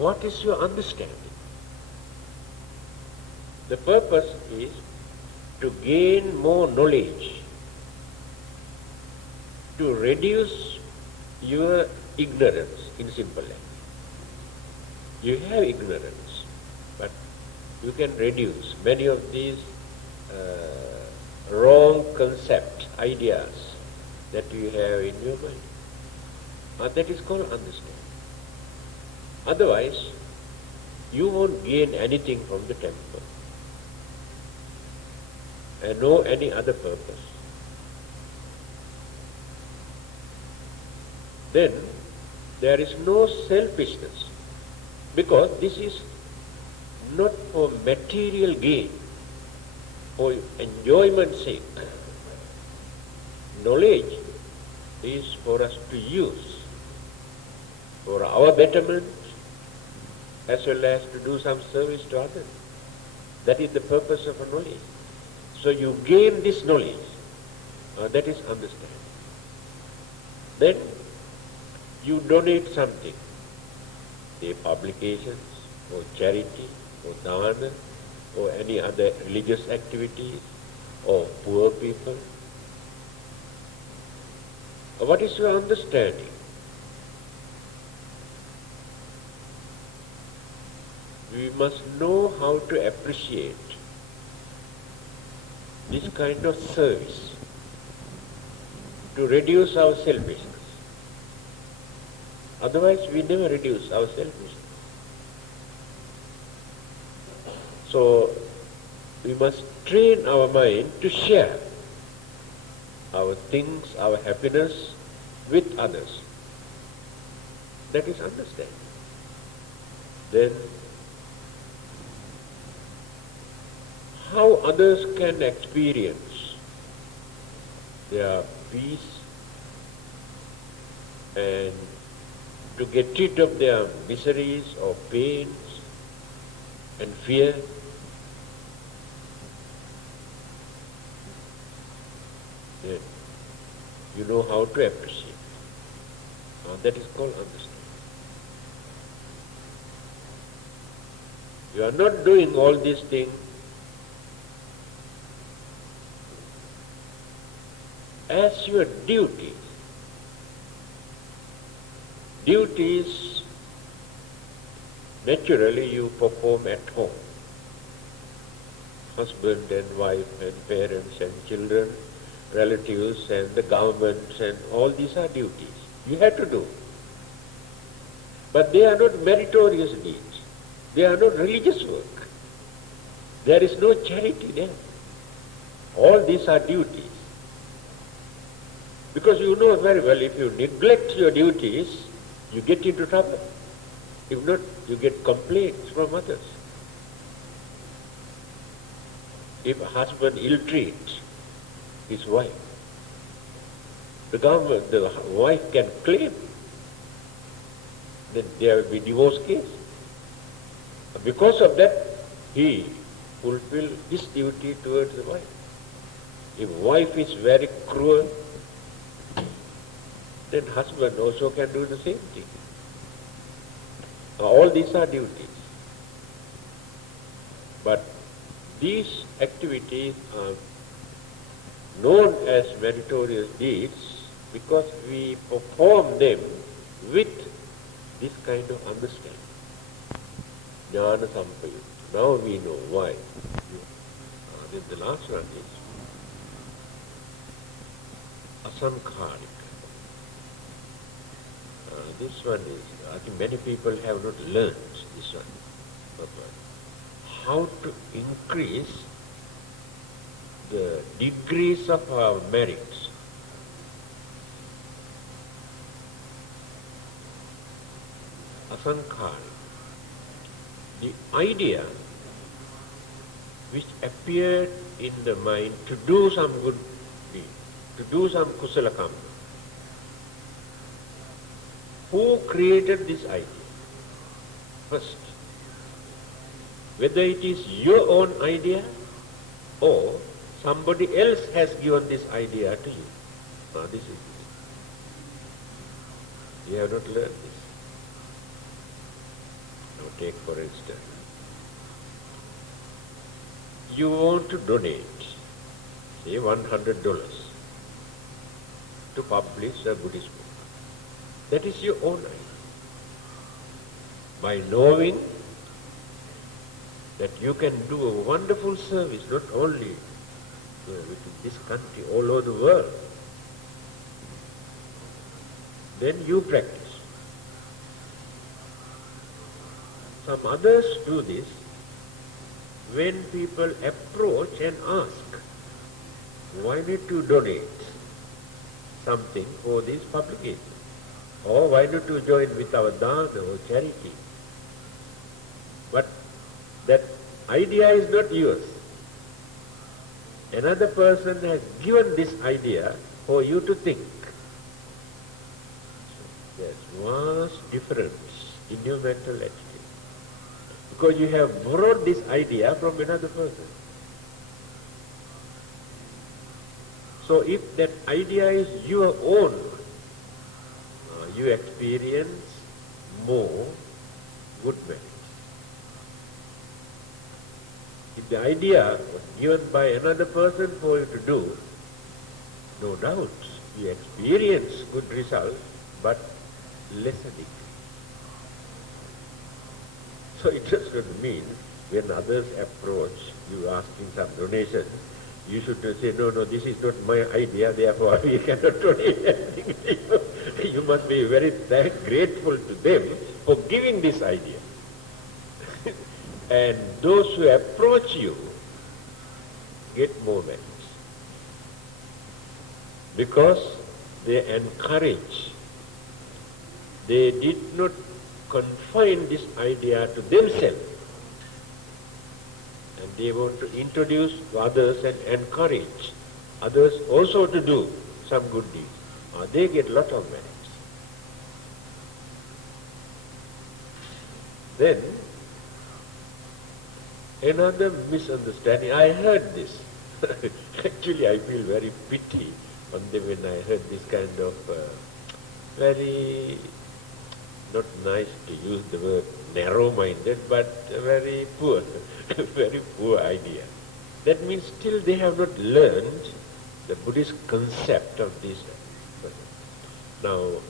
What is your understanding? The purpose is to gain more knowledge, to reduce your ignorance in simple language. You have ignorance, but you can reduce many of these wrong concepts, ideas that you have in your mind. That is called understanding. Otherwise, you won't gain anything from the temple and no any other purpose. Then there is no selfishness, because this is not for material gain, for enjoyment's sake. Knowledge is for us to use for our betterment, as well as to do some service to others. That is the purpose of a knowledge. So you gain this knowledge, that is understanding. Then you donate something, say publications, or charity, or dana, or any other religious activities, or poor people. What is your understanding? We must know how to appreciate this kind of service to reduce our selfishness. Otherwise, we never reduce our selfishness. So, we must train our mind to share our things, our happiness with others. That is understanding. Then, how others can experience their peace and to get rid of their miseries or pains and fear. Then you know how to appreciate. That is called understanding. You are not doing all these things as your duties. Duties naturally you perform at home. Husband and wife and parents and children, relatives and the governments, and all these are duties. You have to do. But they are not meritorious deeds. They are not religious work. There is no charity there. All these are duties. Because you know very well, if you neglect your duties, you get into trouble. If not, you get complaints from others. If a husband ill-treats his wife, the wife can claim. Then there will be divorce case. Because of that, he fulfills his duty towards the wife. If wife is very cruel, then husband also can do the same thing. All these are duties. But these activities are known as meritorious deeds because we perform them with this kind of understanding. Jnana sampayutta. Now we know why. Then the last one is asankharika. This one is, I think many people have not learned this one. How to increase the degrees of our merits. Asankhara. The idea which appeared in the mind to do some good deed, to do some kusala karma. Who created this idea? First, whether it is your own idea or somebody else has given this idea to you. Now this is this. You have not learned this. take for instance, you want to donate, say $100 to publish a Buddhist book. That is your own idea. By knowing that you can do a wonderful service, not only within this country, all over the world, then you practice. Some others do this when people approach and ask, why not you donate something for this publication? Or why not you join with our dana or charity? But that idea is not yours. Another person has given this idea for you to think. So there's vast difference in your mental attitude. Because you have borrowed this idea from another person. So if that idea is your own, you experience more good merits. If the idea was given by another person for you to do, no doubt you experience good results, but lesser degree. So it does not mean when others approach you asking some donation, you should say, no, this is not my idea, therefore we cannot donate anything. You must be very grateful to them for giving this idea. And those who approach you get more merits. Because they encourage. They did not confine this idea to themselves. And they want to introduce to others and encourage others also to do some good deeds. They get a lot of merits. Then, another misunderstanding, I heard this. Actually, I feel very pity on them when I heard this kind of very, not nice to use the word narrow-minded, but very poor, very poor idea. That means still they have not learned the Buddhist concept of this. Now,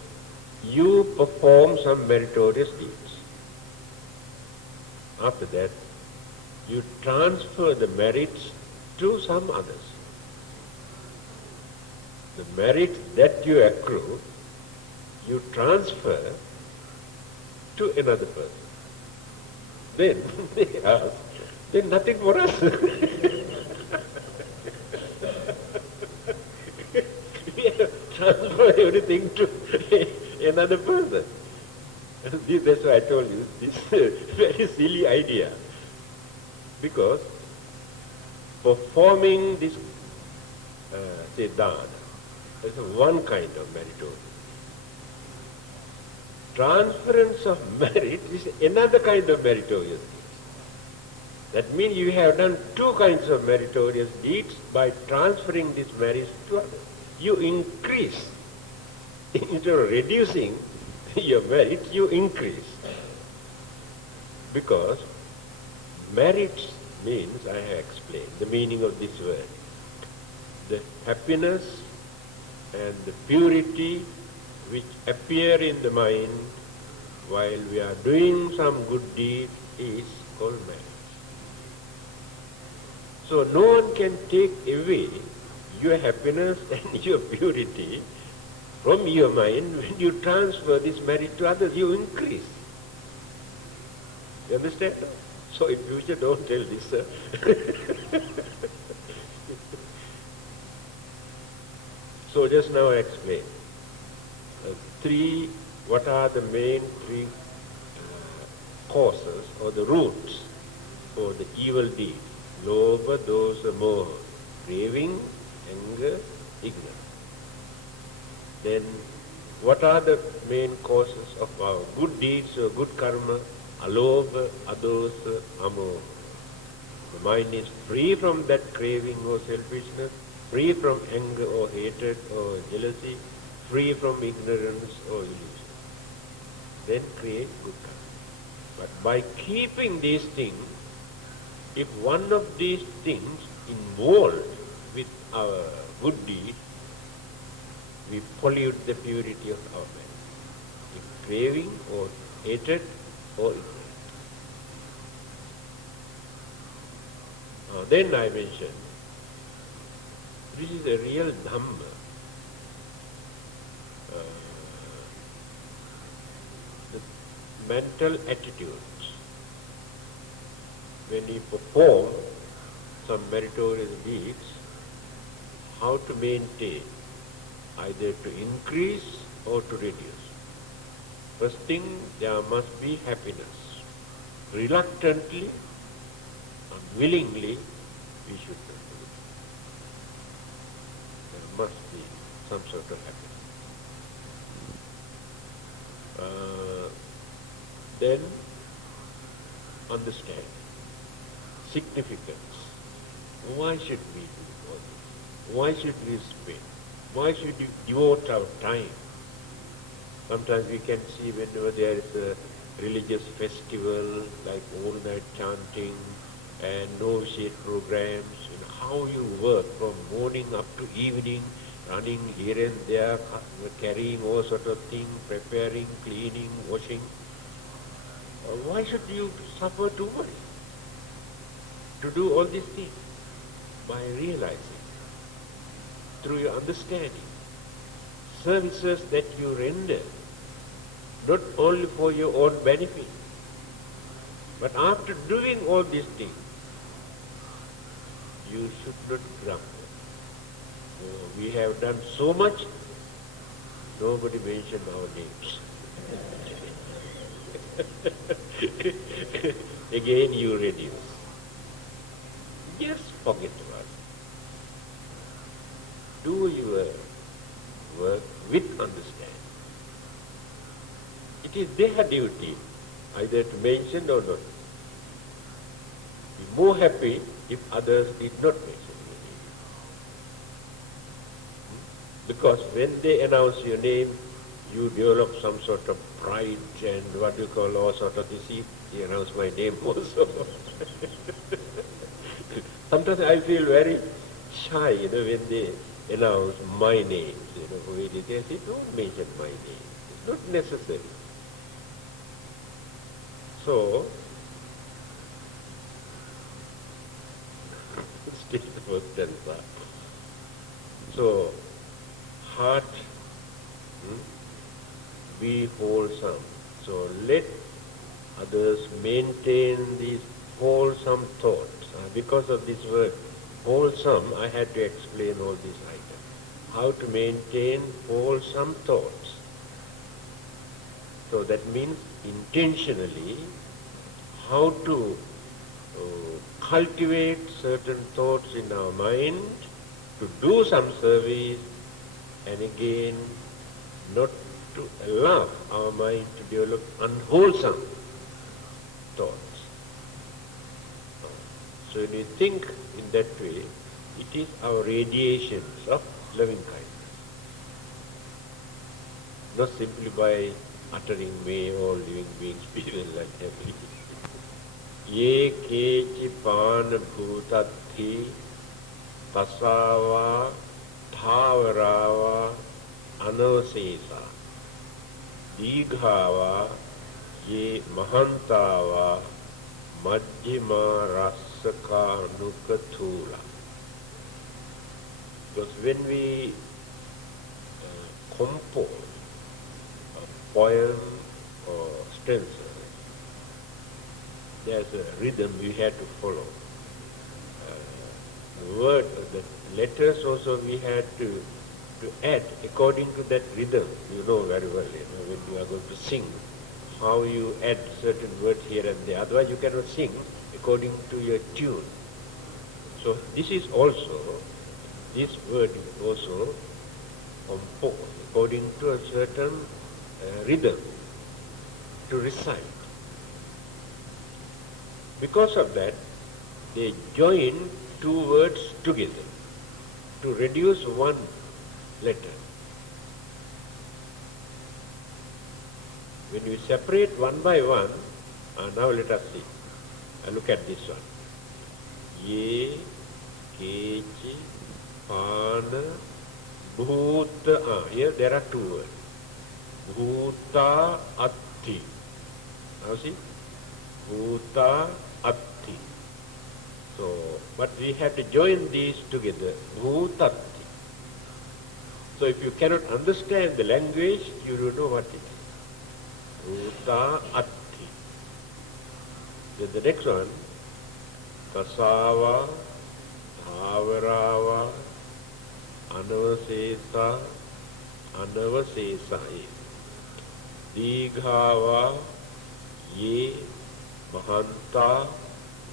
you perform some meritorious deeds. After that, you transfer the merits to some others. The merits that you accrue, you transfer to another person. Then they ask, then nothing for us. We have transferred everything to another person. That's why I told you, this very silly idea. Because performing this, say, dana, is one kind of meritorious. Transference of merit is another kind of meritorious deeds. That means you have done two kinds of meritorious deeds by transferring these merits to others. You increase. Instead of reducing your merit, you increase. Because merits means, I have explained the meaning of this word. The happiness and the purity which appear in the mind while we are doing some good deed is called merit. So no one can take away your happiness and your purity from your mind. When you transfer this merit to others, you increase. You understand? So in future, don't tell this, sir. So just now I explained. What are the main three causes or the roots for the evil deed? Lobha, dosa, moha. Craving, anger, ignorance. Then what are the main causes of our good deeds or good karma? Alobha, adosa, amoha. The mind is free from that craving or selfishness, free from anger or hatred or jealousy, free from ignorance or illusion. Then create good karma. But by keeping these things, if one of these things involved with our good deed, we pollute the purity of our mind. If craving or hatred or ignorance. Then I mentioned, this is a real Dhamma. The mental attitudes. When we perform some meritorious deeds, how to maintain, either to increase or to reduce. First thing, there must be happiness. Reluctantly, unwillingly, we should not do it. There must be some sort of happiness. Then, understand significance. Why should we do all this? Why should we spend? Why should we devote our time? Sometimes we can see whenever there is a religious festival, like all-night chanting and novitiate programs, how you work from morning up to evening, running here and there, carrying all sort of things, preparing, cleaning, washing. Why should you suffer too much to do all these things? By realizing, through your understanding, services that you render, not only for your own benefit, but after doing all these things, you should not grumble. We have done so much, nobody mentioned our names. Again you reduce. Just forget about it. Do your work with understanding. It is their duty either to mention or not. Be more happy if others did not mention your name. Because when they announce your name, you develop some sort of pride and what you call all sort of, you see, he announced my name also. Sometimes I feel very shy, when they announce my name, they say, don't mention my name. It's not necessary. So, still first stanza. So, heart be wholesome. So let others maintain these wholesome thoughts. Because of this word wholesome, I had to explain all these items. How to maintain wholesome thoughts. So that means intentionally how to cultivate certain thoughts in our mind to do some service, and again not to allow our mind to develop unwholesome thoughts. So when we think in that way, it is our radiations of loving kindness. Not simply by uttering, may all living beings be well and happy. Ye kechi pana bhutatti tasava dhavarava anavasesa dīghāvā ye mahantava majjima rasaka nukathula. Because when we compose a poem or stanza, there's a rhythm we have to follow. The letters also we had to add according to that rhythm. You know very well, when you are going to sing, how you add certain words here and there. Otherwise you cannot sing according to your tune. So this word is also composed according to a certain rhythm to recite. Because of that, they join two words together to reduce one letter. When you separate one by one, Now let us see. Look at this one. Ye, kechi, pana, bhuta. Here there are two words. Bhuta, atti. Now see? Bhuta, atti. So, but we have to join these together. Bhutatti. So if you cannot understand the language, you don't know what it is. Bhuta, atti. Then the next one. Tasava, dhavarava, anavasesa, anavasesa. Dighava, ye, mahanta,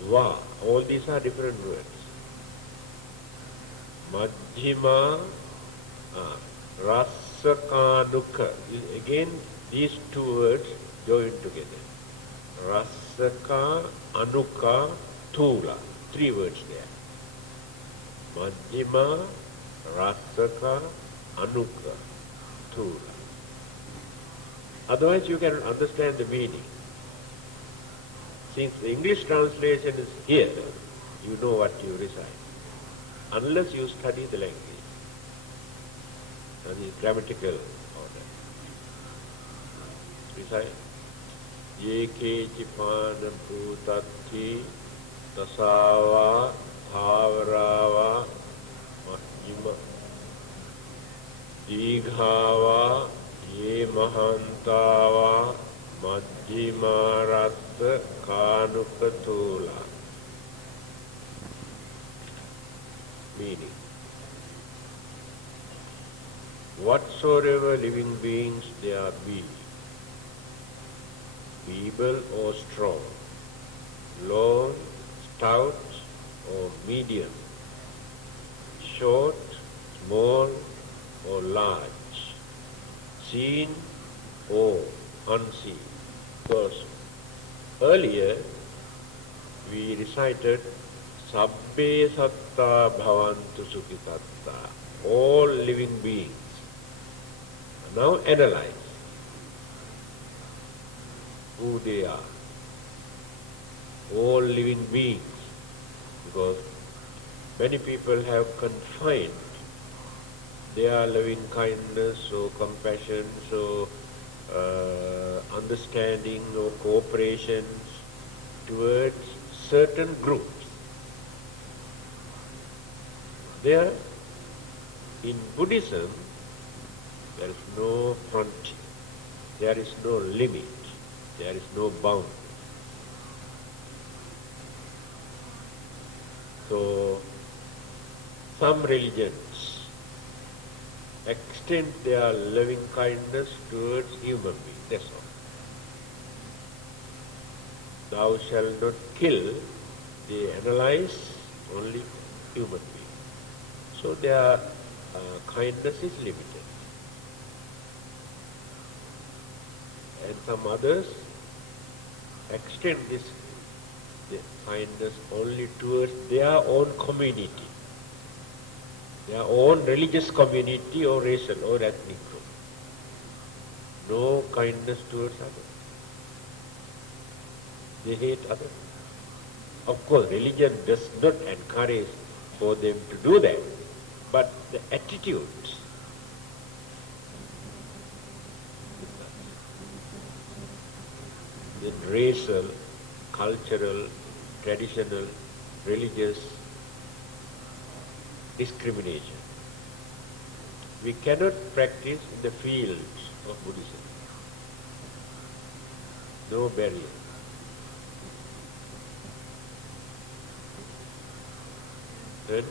va. All these are different words. Majjhima, rasakanuka. Again, these two words joined together. Rasaka, anuka, thula. Three words there. Majjhima, rasaka, anuka, thula. Otherwise you cannot understand the meaning. Since the English translation is here, you know what you recite. Unless you study the language and the grammatical order. Recite. Ye kechi pana bhutatti tasava dhavarava majjhima dighava ye mahantava majjhima ratta kanukatula. Meaning, whatsoever living beings there be, feeble or strong, long, stout or medium, short, small or large, seen or unseen. Because earlier we recited Sabbe satta bhavantu sukhitatta, all living beings. Now analyze who they are. All living beings. Because many people have confined their loving kindness or compassion or understanding or cooperation towards certain groups. There, in Buddhism, there is no frontier, there is no limit, there is no bound. So, some religions extend their loving kindness towards human beings, that's all. Thou shalt not kill, they analyze only human beings. So their kindness is limited. And some others extend this kindness only towards their own community, their own religious community or racial or ethnic group. No kindness towards others. They hate others. Of course, religion does not encourage for them to do that, but the attitudes, the racial, cultural, traditional, religious discrimination, we cannot practice in the fields of Buddhism. No barrier. Then,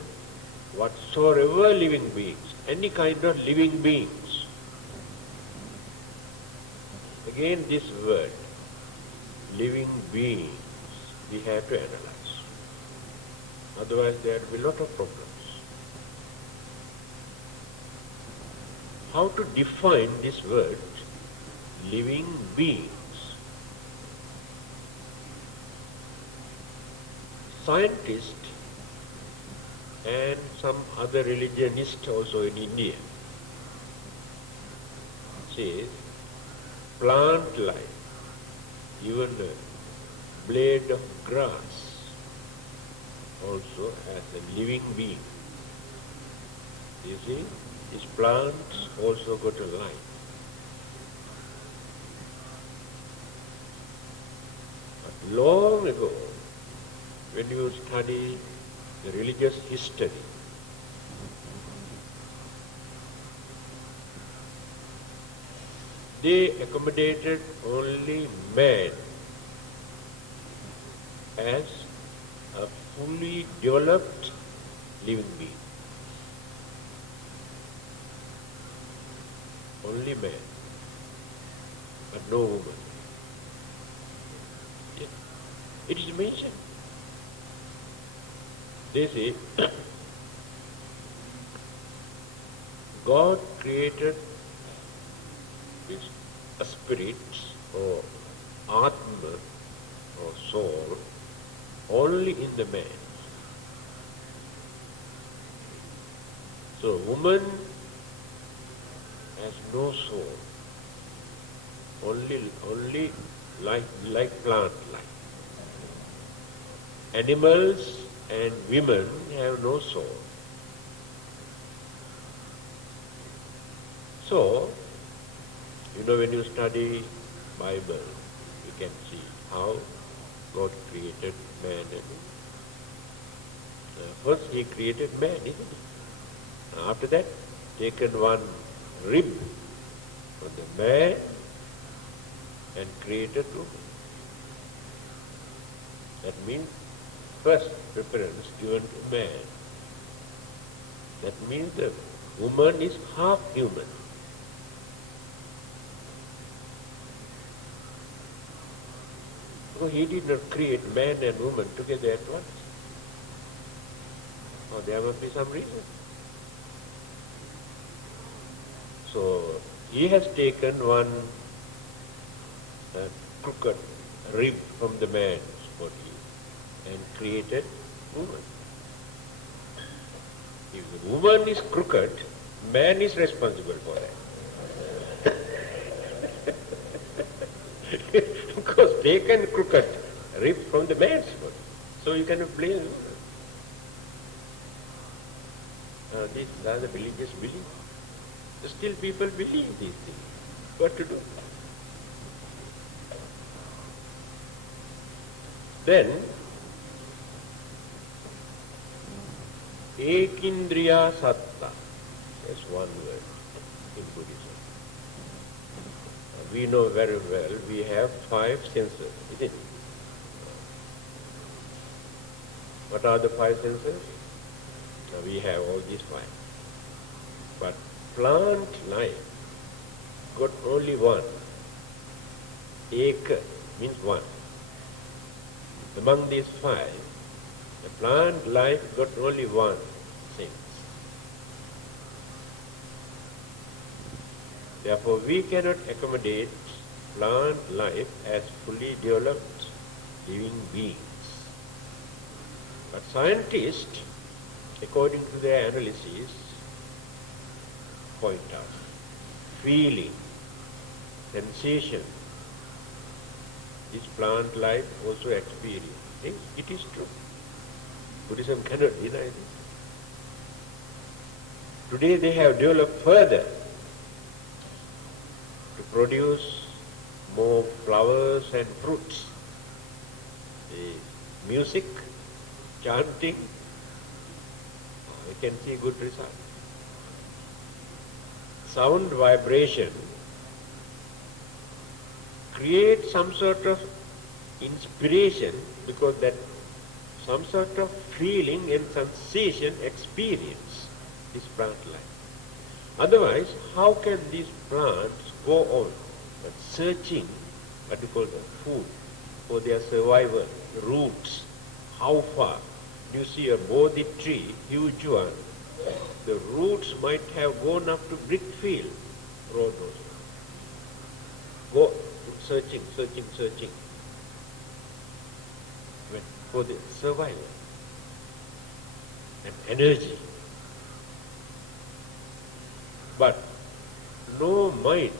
whatsoever living beings, any kind of living beings, again this word, living beings, we have to analyze. Otherwise there will be a lot of problems. How to define this word, living beings? Scientists and some other religionists also in India says plant life, even blade of grass also as a living being. You see, these plants also got a life. But long ago, when you study the religious history, they accommodated only man as a fully developed living being. Only man, but no woman. Yes. It is mentioned. They say, God created this spirit or Atma or soul only in the man. So woman has no soul, only like plant life. Animals and women have no soul. So, when you study Bible, you can see how God created man and woman. First he created man, isn't it? After that, taken one rib from the man and created woman. That means first preference given to man. That means the woman is half human. So he did not create man and woman together at once. Oh, there must be some reason. So he has taken one crooked rib from the man's body and created woman. If the woman is crooked, man is responsible for that. Because taken crooked rib from the man's body. So you cannot blame the woman. These are the religious beliefs. Still people believe these things. What to do? Then, Ekindriya Satta. That's one word in Buddhism. We know very well we have 5 senses, isn't it? What are the 5 senses? We have all these 5. But plant life got only one. Eka means one. Among these 5, the plant life got only one sense. Therefore, we cannot accommodate plant life as fully developed living beings. But scientists, according to their analysis, point out feeling, sensation, this plant life also experience. It is true. Buddhism cannot deny this. Today they have developed further to produce more flowers and fruits. The music, chanting, you can see good result. Sound vibration creates some sort of inspiration because that some sort of feeling and sensation experience is plant life. Otherwise, how can these plants go on searching what we call the food for their survival, roots, how far? You see a Bodhi tree, huge one, the roots might have gone up to brick field, road also. Go searching for the survival and energy. But no mind,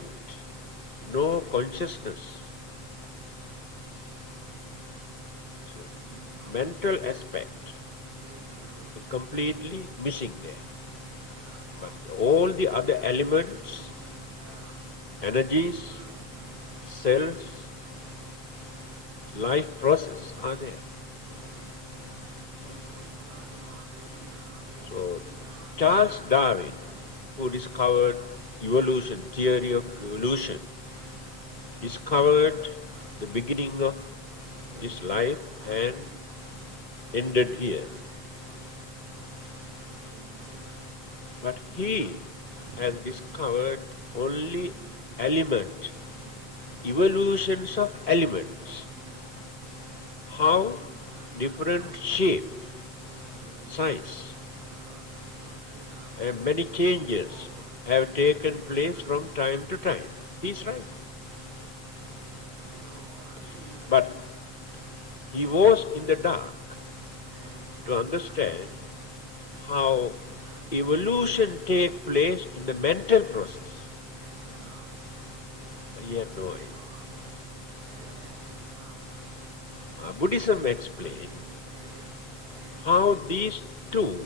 no consciousness. mental aspect is completely missing there. But all the other elements, energies, cells, life process are there. So Charles Darwin, who discovered evolution, theory of evolution, discovered the beginning of his life and ended here. But he has discovered only element, evolutions of elements, how different shape, size, and many changes have taken place from time to time. He is right. But he was in the dark to understand how evolution takes place in the mental process. He had no idea. Buddhism explains how these two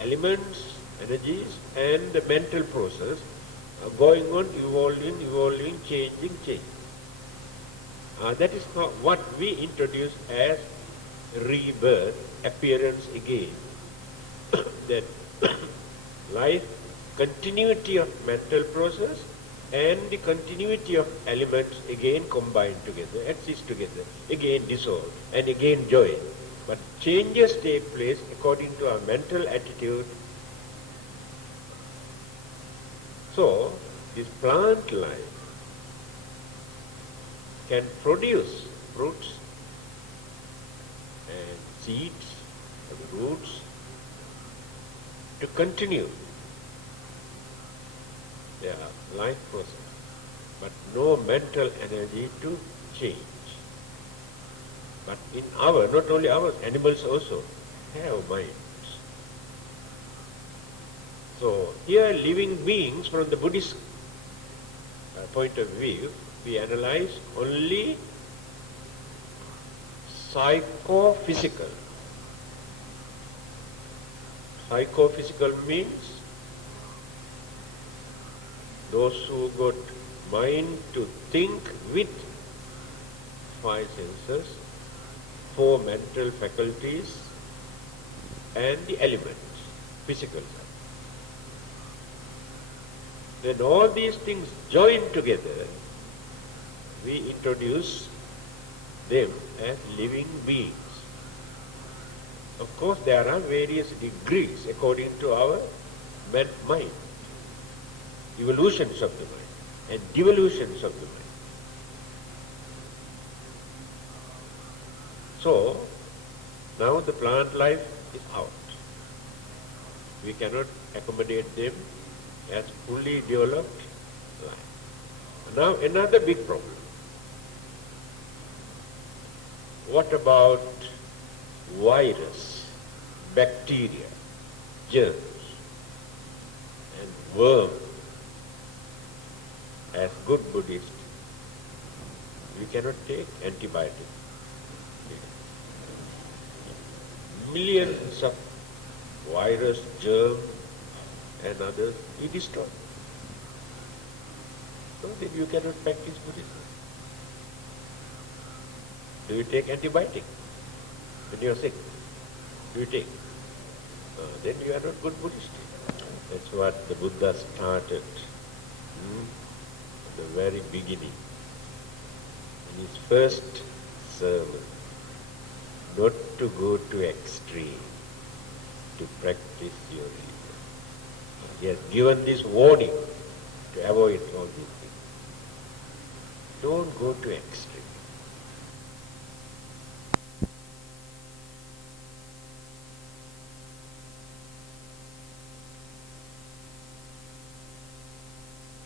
elements, energies, and the mental process are going on, evolving, changing. That is what we introduce as rebirth, appearance again. That life, continuity of mental process and the continuity of elements again combine together, exist together, again dissolve, and again join. But changes take place according to our mental attitude. So, this plant life can produce fruits and seeds and roots to continue their life process, but no mental energy to change. But in not only ours, animals also have minds. So here living beings from the Buddhist point of view, we analyze only psychophysical. Psychophysical means those who got mind to think with five senses, four mental faculties, and the elements, physical side. When all these things join together, we introduce them as living beings. Of course, there are various degrees according to our mind, evolutions of the mind and devolutions of the mind. So, now the plant life is out. We cannot accommodate them as fully developed life. Now another big problem. What about virus, bacteria, germs, and worms? As good Buddhists, we cannot take antibiotics. Millions of virus, germs, and others we destroy. So then you cannot practice Buddhism. Do you take antibiotic when you are sick? Do you take? Then you are not good Buddhist. That's what the Buddha started at the very beginning. In his first sermon, not to go to extreme, to practice your religion. He has given this warning to avoid all these things. Don't go to extreme.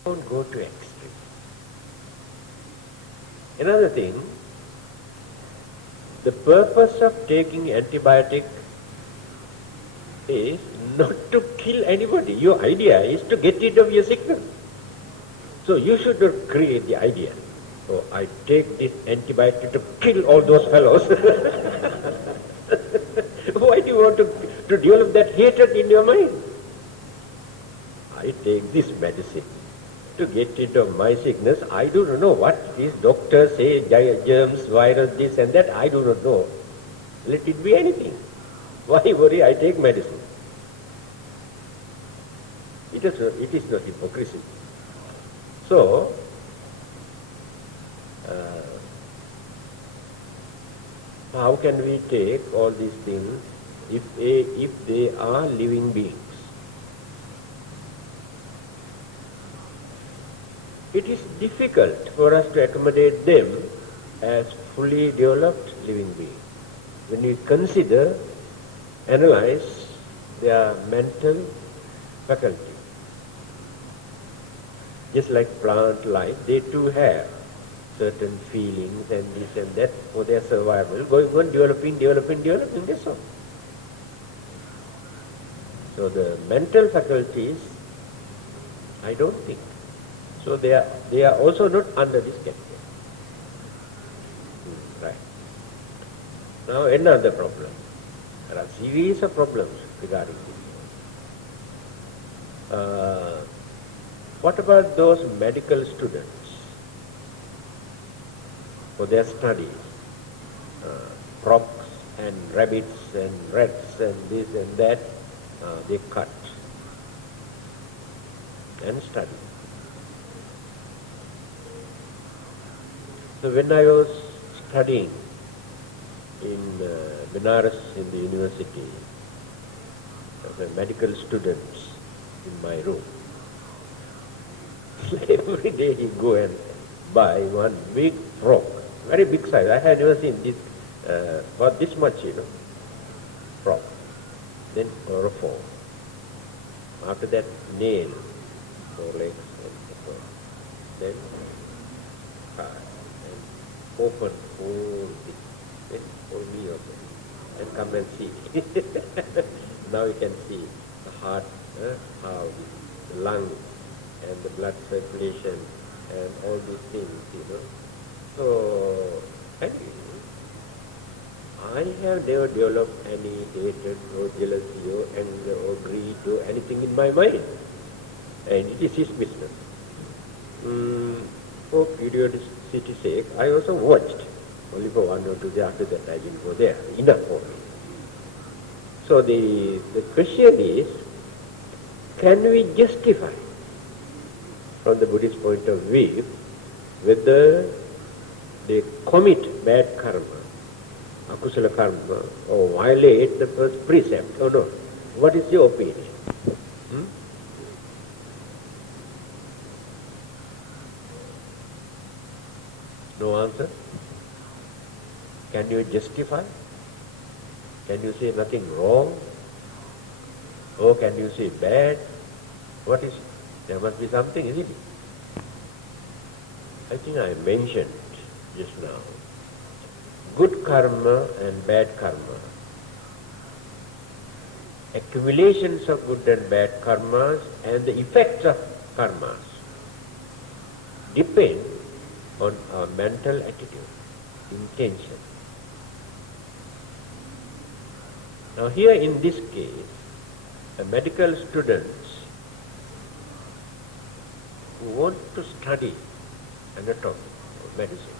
Don't go to extreme. Another thing, the purpose of taking antibiotic is not to kill anybody. Your idea is to get rid of your sickness. So you should not create the idea. Oh, I take this antibiotic to kill all those fellows. Why do you want to develop that hatred in your mind? I take this medicine to get rid of my sickness. I do not know what these doctors say, germs, virus, this and that. I do not know. Let it be anything. Why worry? I take medicine. It is not hypocrisy. So, how can we take all these things if they are living beings? It is difficult for us to accommodate them as fully developed living beings. When we consider, analyze their mental faculty. Just like plant life, they too have certain feelings and this and that for their survival, going on developing, that's all. So the mental faculties, I don't think. So they are also not under this category. Right. Now another problem. There are a series of problems regarding this. What about those medical students for their studies? Frogs and rabbits and rats and this and that, they cut and study. So when I was studying in Benares in the university, there were medical students in my room. Every day he go and buy one big frog, very big size. I had never seen this, for this much, frog. Then four. After that, nail, 4 legs, and 4. Then and open all this. Then all me open. And come and see. Now you can see the heart, how the lung, and the blood circulation and all these things, So, anyway, I have never developed any hatred or jealousy or anger or greed or anything in my mind. And it is his business. For curiosity's sake, I also watched. Only for 1 or 2 days. After that I didn't go there. Enough for me. So the question is, can we justify from the Buddhist point of view whether they commit bad karma, akusala karma, or violate the first precept or not? What is your opinion? No answer? Can you justify? Can you say nothing wrong? Or can you say bad? What is it? There must be something, isn't it? I think I mentioned just now, good karma and bad karma. Accumulations of good and bad karmas and the effects of karmas depend on our mental attitude, intention. Now here in this case, a medical students who want to study anatomy or medicine,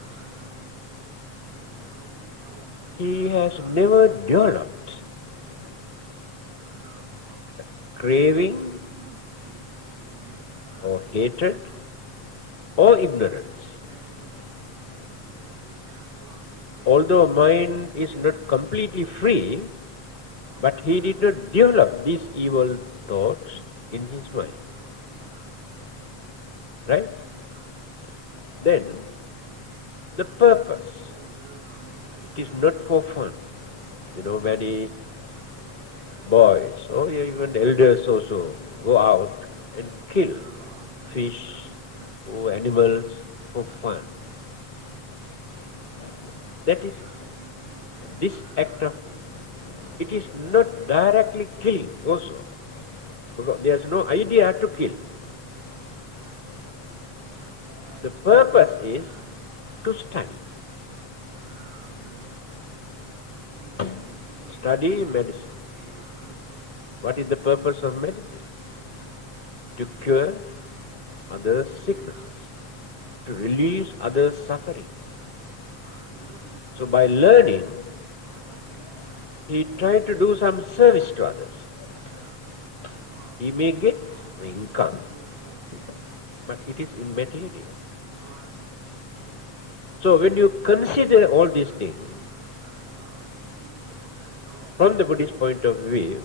he has never developed craving or hatred or ignorance. Although mind is not completely free, but he did not develop these evil thoughts in his mind. Right? Then, the purpose, it is not for fun. Many boys, or even elders also, go out and kill fish or animals for fun. That is, this act of, it is not directly killing also, because there is no idea to kill. The purpose is to study. Study medicine. What is the purpose of medicine? To cure others' sickness, to release others' suffering. So by learning, he tried to do some service to others. He may get income, but it is immaterial. So when you consider all these things, from the Buddhist point of view,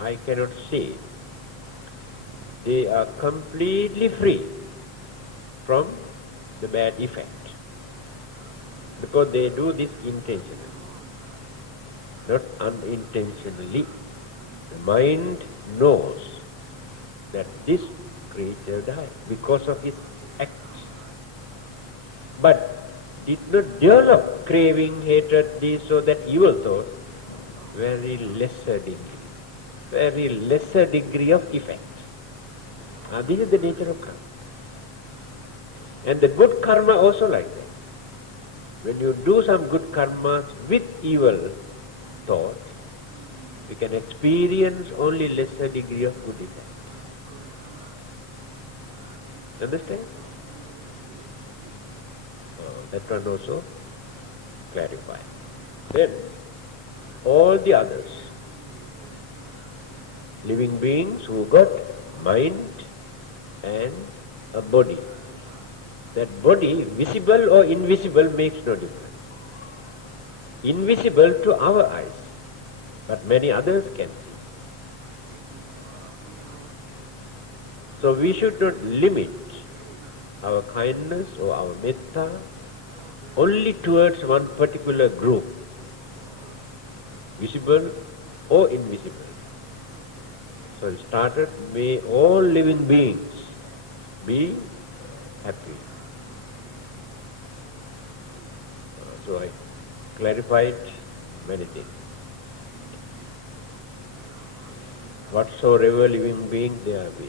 I cannot say they are completely free from the bad effect, because they do this intentionally, not unintentionally. The mind knows that this creature died because of his acts, but did not develop craving, hatred, this or that evil thought, very lesser degree of effect. This is the nature of karma. And the good karma also like that. When you do some good karmas with evil thought, you can experience only lesser degree of good effect. Understand? That one also clarified. Then, all the others, living beings who got mind and a body. That body, visible or invisible, makes no difference. Invisible to our eyes, but many others can see. So we should not limit our kindness or our metta only towards one particular group, visible or invisible. So it started, may all living beings be happy. So I clarified many things. Whatsoever living being there be,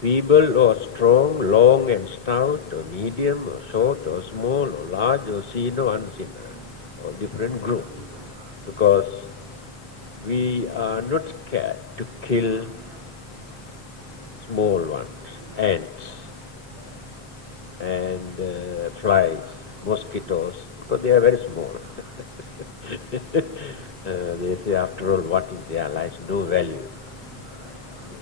feeble or strong, long and stout, or medium or short or small or large or seen or unseen, or different group. Because we are not scared to kill small ones, ants and flies, mosquitoes, because they are very small. They say, after all, what is their life? No value.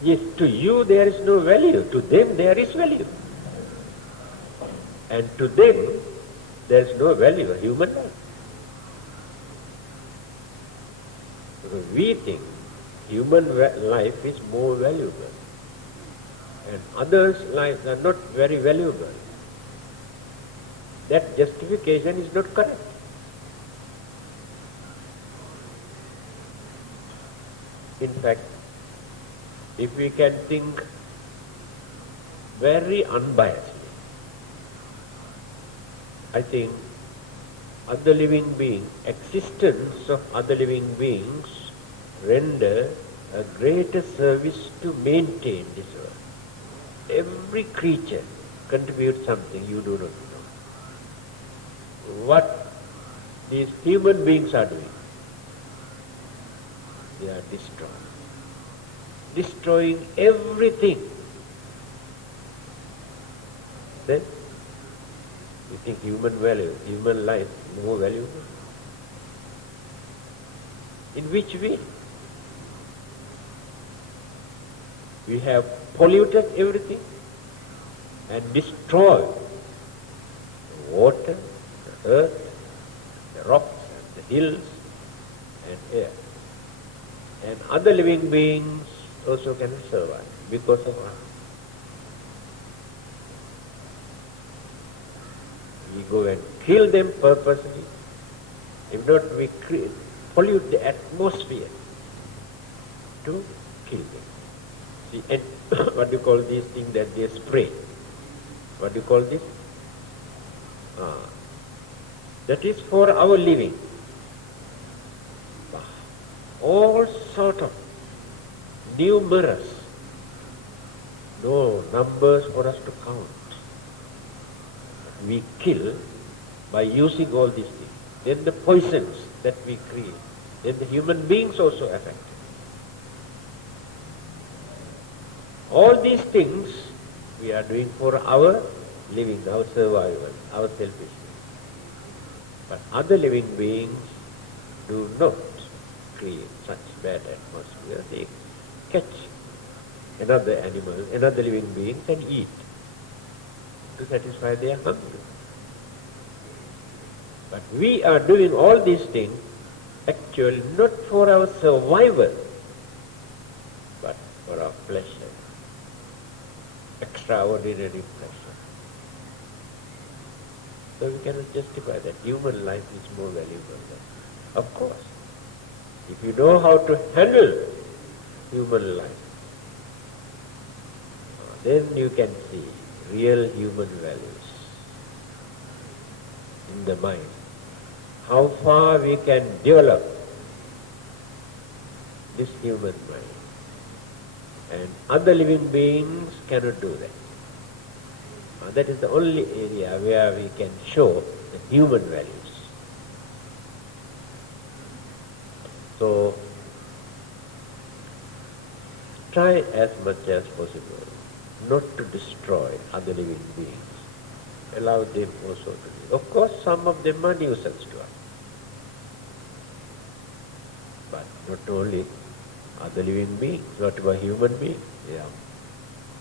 Yes, to you there is no value. To them there is value. And to them there is no value, a human life. Because we think human life is more valuable, and others' lives are not very valuable. That justification is not correct. In fact, if we can think very unbiasedly, I think other living beings, existence of other living beings render a greater service to maintain this world. Every creature contributes something you do not know. What these human beings are doing, they are destroying everything. Then you think human life more valuable? In which way? We have polluted everything and destroyed the water, the earth, the rocks, and the hills, and air. And other living beings also cannot survive because of us. We go and kill them purposely. If not, we pollute the atmosphere to kill them. See, and what do you call these things that they spray? What do you call this? That is for our living. All sort of numerous, no numbers for us to count. we kill by using all these things. Then the poisons that we create, then the human beings also affected. All these things we are doing for our living, our survival, our selfishness. But other living beings do not create such bad atmosphere. They catch another animal, another living being and eat to satisfy their hunger. But we are doing all these things actually not for our survival, but for our pleasure, extraordinary pleasure. So we cannot justify that human life is more valuable than. Of course, if you know how to handle human life, then you can see real human values in the mind. How far we can develop this human mind. And other living beings cannot do that. That is the only area where we can show the human values. So, try as much as possible not to destroy other living beings. Allow them also to live. Of course, some of them are nuisance to us. But not only other living beings, what about human beings?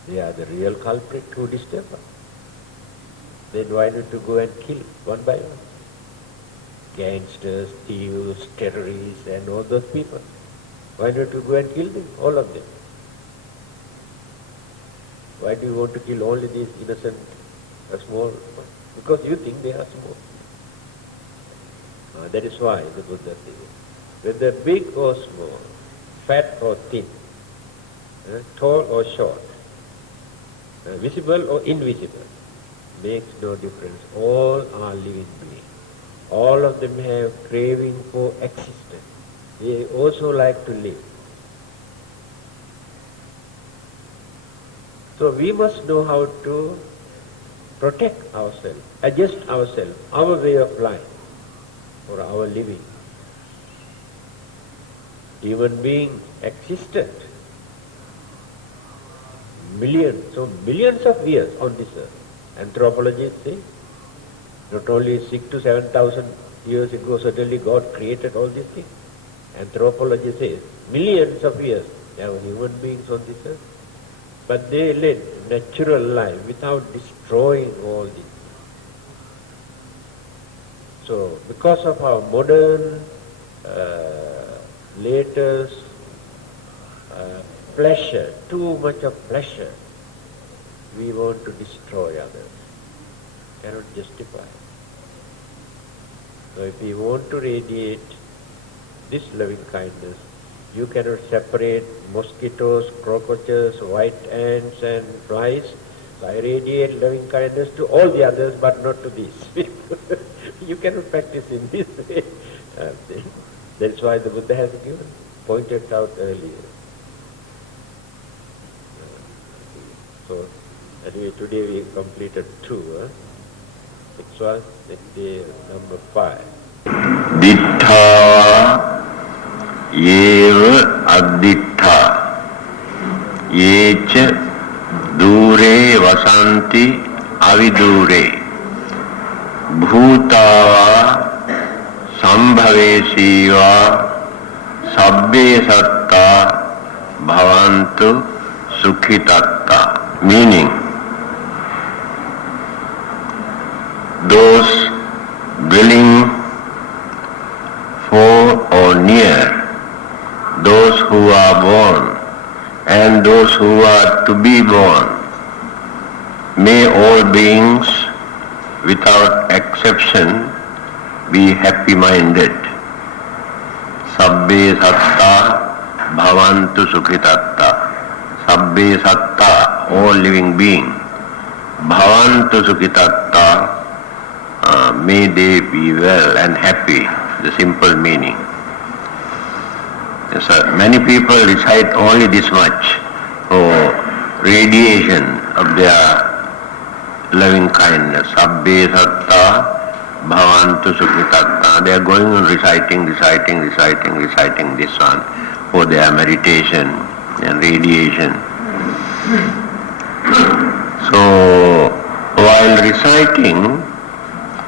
They are the real culprit who disturb us. Then why not to go and kill one by one? Gangsters, thieves, terrorists and all those people. Why not to go and kill them, all of them? Why do you want to kill only these innocent, small ones? Because you think they are small. That is why the Buddha says, whether big or small, fat or thin, tall or short, visible or invisible, makes no difference. All are living beings. All of them have craving for existence. They also like to live. So we must know how to protect ourselves, adjust ourselves, our way of life for our living. Human beings existed millions of years on this earth. Anthropologists say not only 6,000 to 7,000 years ago suddenly God created all these things. Anthropology says millions of years there were human beings on this earth. But they led natural life without destroying all these things. So, because of our modern, latest pleasure, too much of pleasure, we want to destroy others. Cannot justify. So, if we want to radiate this loving kindness, you cannot separate mosquitoes, cockroaches, white ants and flies. So I radiate loving kindness to all the others but not to these people. You cannot practice in this way. That's why the Buddha has pointed out earlier. So anyway, today we completed 2. Next one, next day number 5. Dittha Yeva Addittha Yecha Dure Vasanti Avidure Bhutava Sambhavesiva Sabbe Satta Bhavantu Sukhitatta. Meaning, those dwelling for or near, those who are born and those who are to be born, may all beings without exception be happy-minded. Sabbe satta bhavantu sukhitatta. Sabbe satta, all living beings. Bhavantu sukhitatta, may they be well and happy, the simple meaning. Yes, sir. Many people recite only this much for radiation of their loving kindness. Sabbe satta bhavantu sukhitatta. They are going on reciting this one for their meditation and radiation. So, while reciting,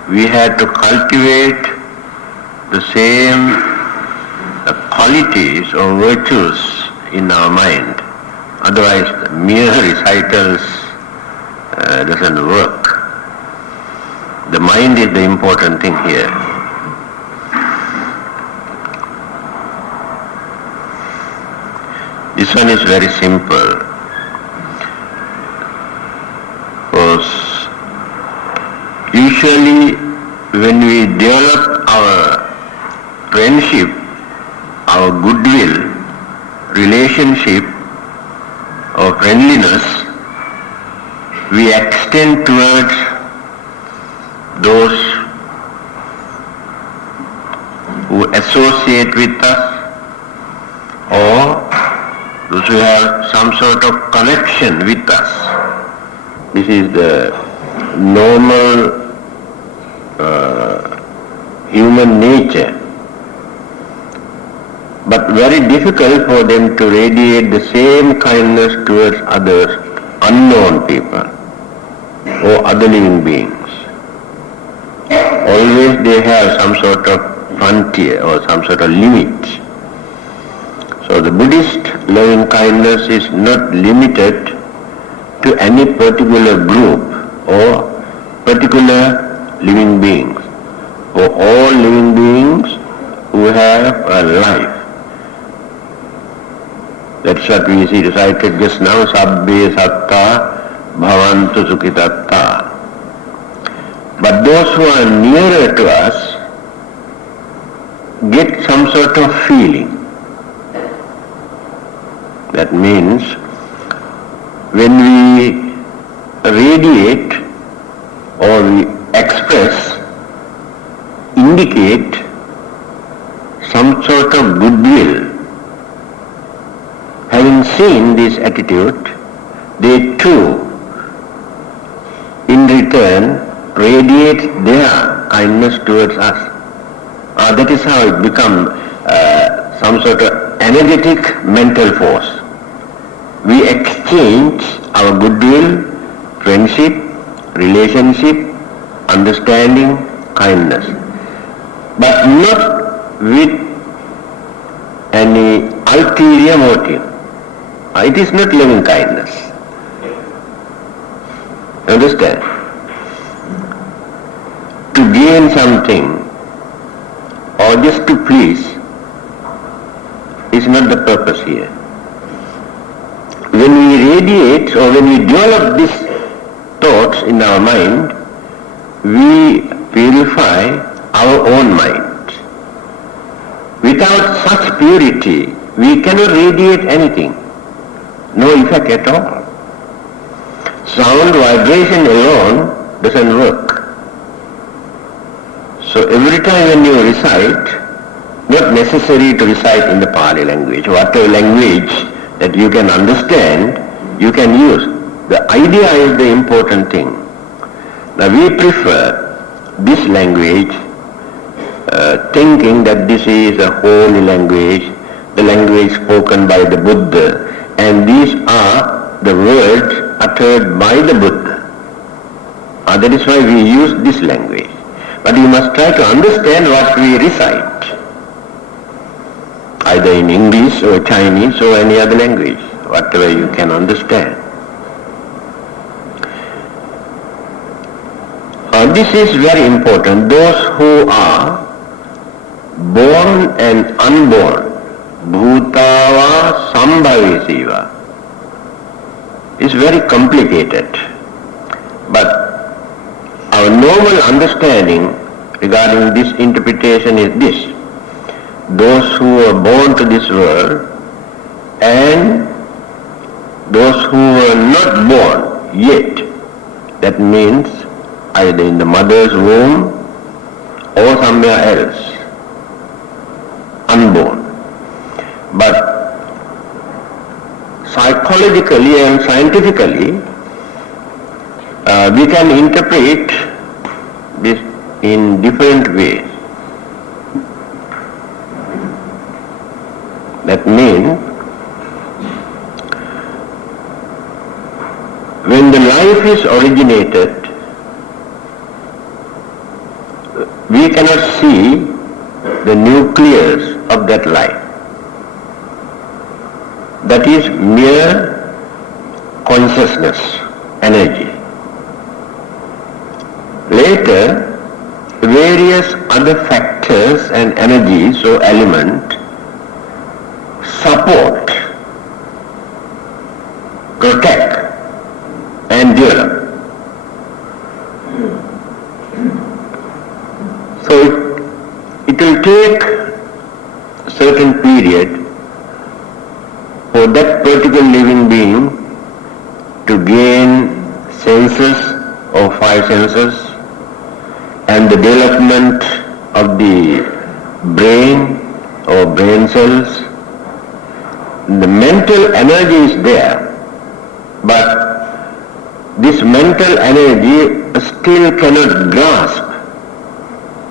we had to cultivate the same qualities or virtues in our mind. Otherwise, mere recitals doesn't work. The mind is the important thing here. This one is very simple. Because usually when we develop our friendship, our goodwill, relationship, or friendliness, we extend towards those who associate with us or those who have some sort of connection with us. This is the normal human nature. But very difficult for them to radiate the same kindness towards others, unknown people or other living beings. Always they have some sort of frontier or some sort of limit. So the Buddhist loving kindness is not limited to any particular group or particular living beings. For all living beings who have a life. That's what we see recited just now, Sabbe Satta Bhavantu Sukhitatta. But those who are nearer to us get some sort of feeling. That means when we radiate or we express, indicate some sort of goodwill, having seen this attitude, they too, in return, radiate their kindness towards us. That is how it becomes some sort of energetic mental force. We exchange our goodwill, friendship, relationship, understanding, kindness, but not with any ulterior motive. It is not loving kindness. Understand? To gain something or just to please is not the purpose here. When we radiate or when we develop these thoughts in our mind, we purify our own mind. Without such purity, we cannot radiate anything. No effect at all. Sound vibration alone doesn't work. So every time when you recite, not necessary to recite in the Pali language, whatever language that you can understand, you can use. The idea is the important thing. Now we prefer this language, thinking that this is a holy language, the language spoken by the Buddha, and these are the words uttered by the Buddha. That is why we use this language. But you must try to understand what we recite, either in English or Chinese or any other language, whatever you can understand. This is very important. Those who are born and unborn, bhutava sambhavesiva, is very complicated. But our normal understanding regarding this interpretation is this: those who are born to this world and those who are not born yet, that means either in the mother's womb or somewhere else, unborn. But psychologically and scientifically, we can interpret this in different ways. That means, when the life is originated, we cannot see the nucleus of that life. That is mere consciousness, energy. Later, various other factors and energies or elements support, protect and develop. So it will take a certain period for that particular living being to gain senses or five senses and the development of the brain or brain cells. The mental energy is there, but this mental energy still cannot grasp,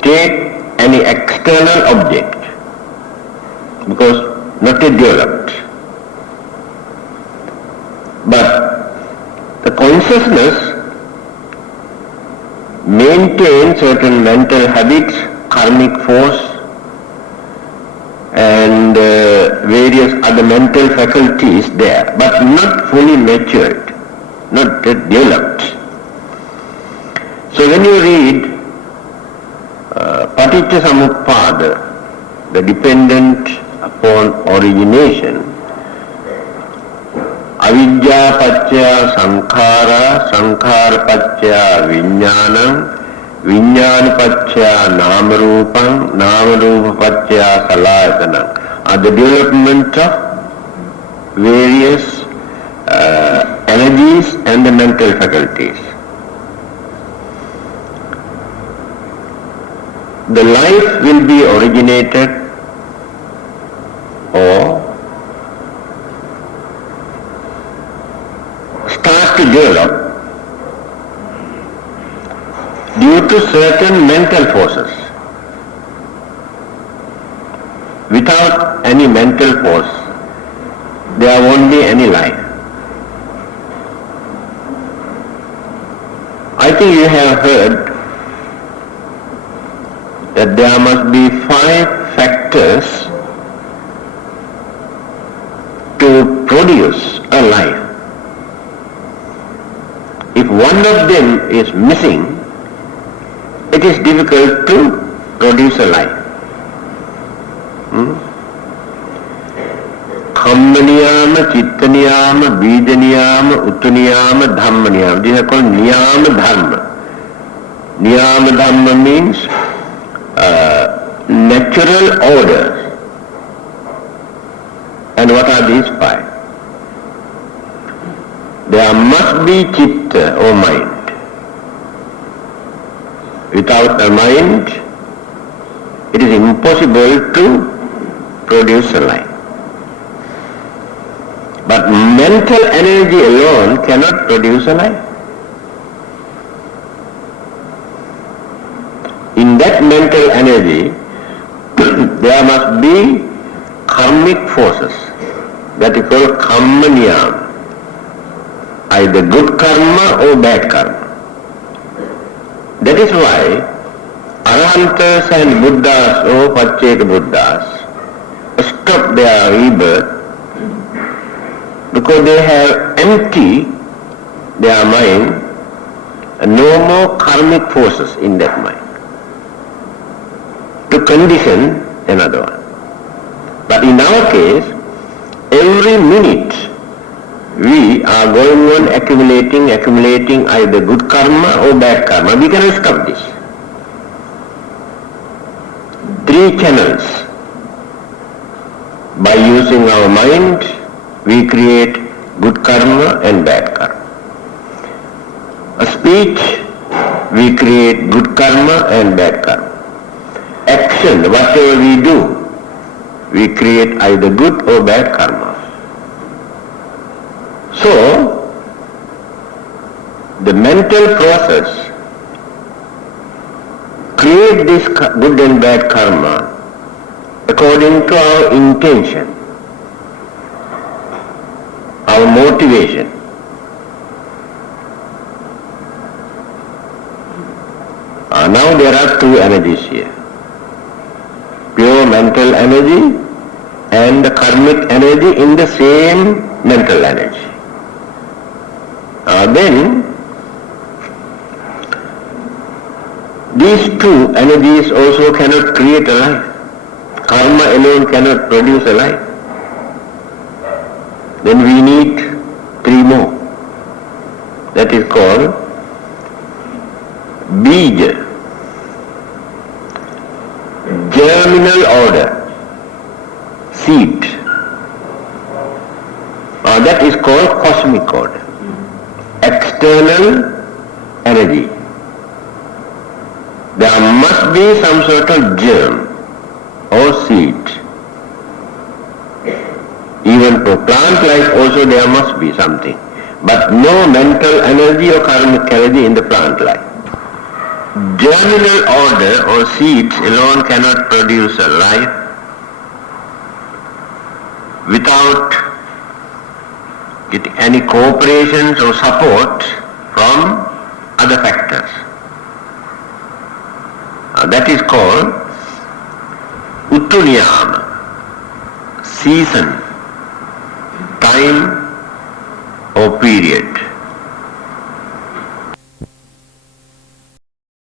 take any external object because not yet developed. But the consciousness maintains certain mental habits, karmic force, and various other mental faculties there, but not fully matured, not yet developed. So when you read Paticca Samuppada, the dependent upon origination, avidya paccaya sankhara, sankhara paccaya vijnanam, vijnana paccaya namarupam, namarupa paccaya salayatanam, are the development of various energies and the mental faculties. The life will be originated or start to develop due to certain mental forces. Without any mental force, there won't be any life. I think you have heard that there must be 5 factors to produce a life. If one of them is missing, it is difficult to produce a life. Kamma niyama, chitta niyama, bija niyama, uttu niyama, dhamma niyama. These are called niyama dhamma. Niyama dhamma means natural orders. And what are these 5? There must be chitta or mind. Without a mind, it is impossible to produce a life. But mental energy alone cannot produce a life. In that mental energy, there must be karmic forces that we call kamma niyama, either good karma or bad karma. That is why Arahantas and Buddhas or Pacceka Buddhas stop their rebirth because they have empty their mind and no more karmic forces in that mind to condition another one. But in our case, every minute we are going on accumulating either good karma or bad karma. We cannot stop this. 3 channels. By using our mind, we create good karma and bad karma. A speech, we create good karma and bad karma. Action, whatever we do, we create either good or bad karma. So, the mental process create this good and bad karma according to our intention, our motivation. Now there are two energies here. Pure mental energy and the karmic energy in the same mental energy. Then these two energies also cannot create a life. Karma alone cannot produce a life. Then we need three more. That is called bija, germinal order, seed. That is called cosmic order, external energy. There must be some sort of germ or seed. Even for plant life also there must be something. But no mental energy or karmic energy in the plant life. Germinal order or seeds alone cannot produce a life without getting any cooperation or support from other factors. That is called uttuniyama, season, time or period.